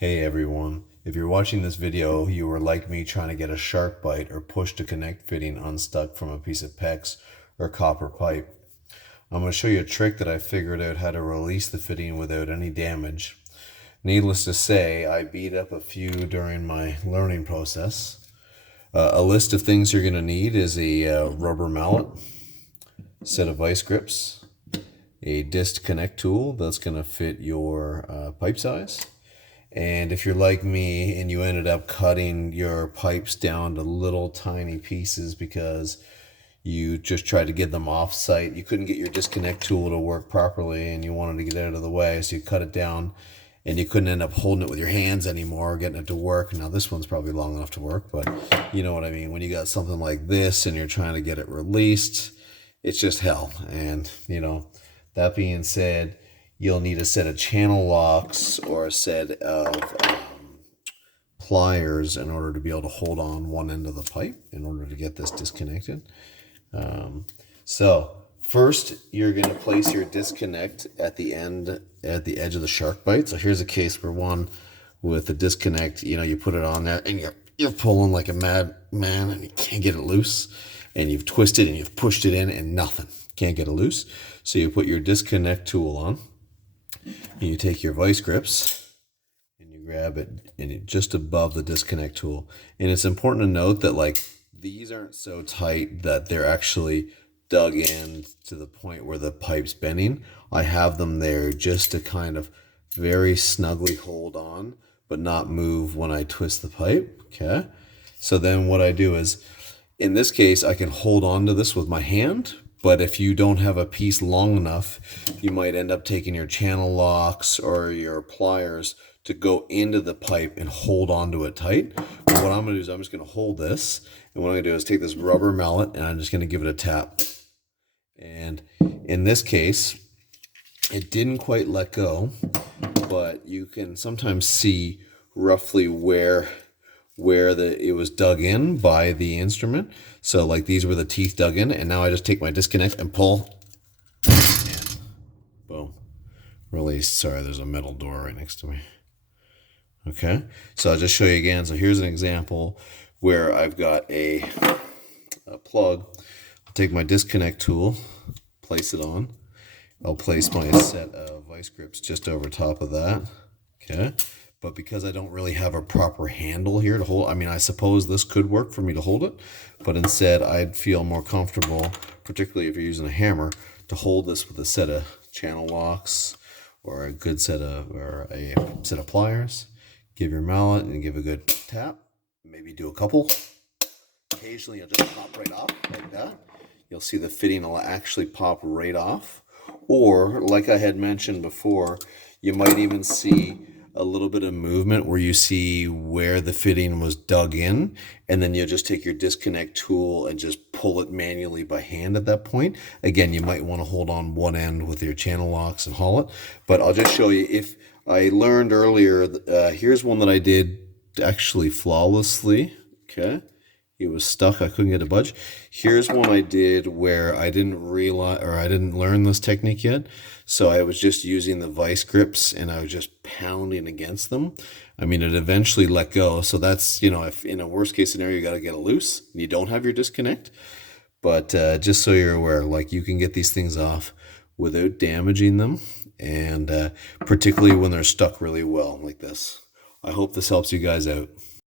Hey everyone, if you're watching this video, you were like me trying to get a shark bite or push to connect fitting unstuck from a piece of PEX or copper pipe. I'm going to show you a trick that I figured out how to release the fitting without any damage. Needless to say, I beat up a few during my learning process. A list of things you're going to need is a rubber mallet, set of vice grips, a disconnect tool that's going to fit your pipe size. And if you're like me and you ended up cutting your pipes down to little tiny pieces because you just tried to get them off site, you couldn't get your disconnect tool to work properly and you wanted to get out of the way, so you cut it down and you couldn't end up holding it with your hands anymore, getting it to work. Now this one's probably long enough to work, but you know what I mean. When you got something like this and you're trying to get it released, it's just hell. And that being said, you'll need a set of channel locks or a set of pliers in order to be able to hold on one end of the pipe in order to get this disconnected. So first, you're going to place your disconnect at the edge of the shark bite. So here's a case for one with the disconnect. You put it on there and you're pulling like a mad man and you can't get it loose. And you've twisted and you've pushed it in and nothing. Can't get it loose. So you put your disconnect tool on. And you take your vice grips and you grab it and just above the disconnect tool. And it's important to note that these aren't so tight that they're actually dug in to the point where the pipe's bending. I have them there just to kind of very snugly hold on, but not move when I twist the pipe. Okay. So then what I do is, in this case, I can hold on to this with my hand. But if you don't have a piece long enough, you might end up taking your channel locks or your pliers to go into the pipe and hold onto it tight. But what I'm going to do is I'm just going to hold this. And what I'm going to do is take this rubber mallet and I'm just going to give it a tap. And in this case, it didn't quite let go, but you can sometimes see roughly where it was dug in by the instrument. So these were the teeth dug in, and now I just take my disconnect and pull, and boom, release. Sorry, there's a metal door right next to me. Okay, so I'll just show you again. So here's an example where I've got a plug. I'll take my disconnect tool, place it on. I'll place my set of vice grips just over top of that. Okay. But because I don't really have a proper handle here to hold, I suppose this could work for me to hold it, but instead I'd feel more comfortable, particularly if you're using a hammer, to hold this with a set of channel locks or a set of pliers. Give your mallet and give a good tap. Maybe do a couple. Occasionally you'll just pop right off like that. You'll see the fitting will actually pop right off. Or, like I had mentioned before, you might even see a little bit of movement where you see where the fitting was dug in, and then you'll just take your disconnect tool and just pull it manually by hand at that point. Again, you might want to hold on one end with your channel locks and haul it, but I'll just show you. If I learned earlier, here's one that I did actually flawlessly. Okay. It was stuck. I couldn't get it budge. Here's one I did where I didn't realize, or I didn't learn this technique yet. So I was just using the vice grips and I was just pounding against them. It eventually let go. So that's, if in a worst case scenario, you got to get it loose and you don't have your disconnect. But just so you're aware, you can get these things off without damaging them. And particularly when they're stuck really well like this. I hope this helps you guys out.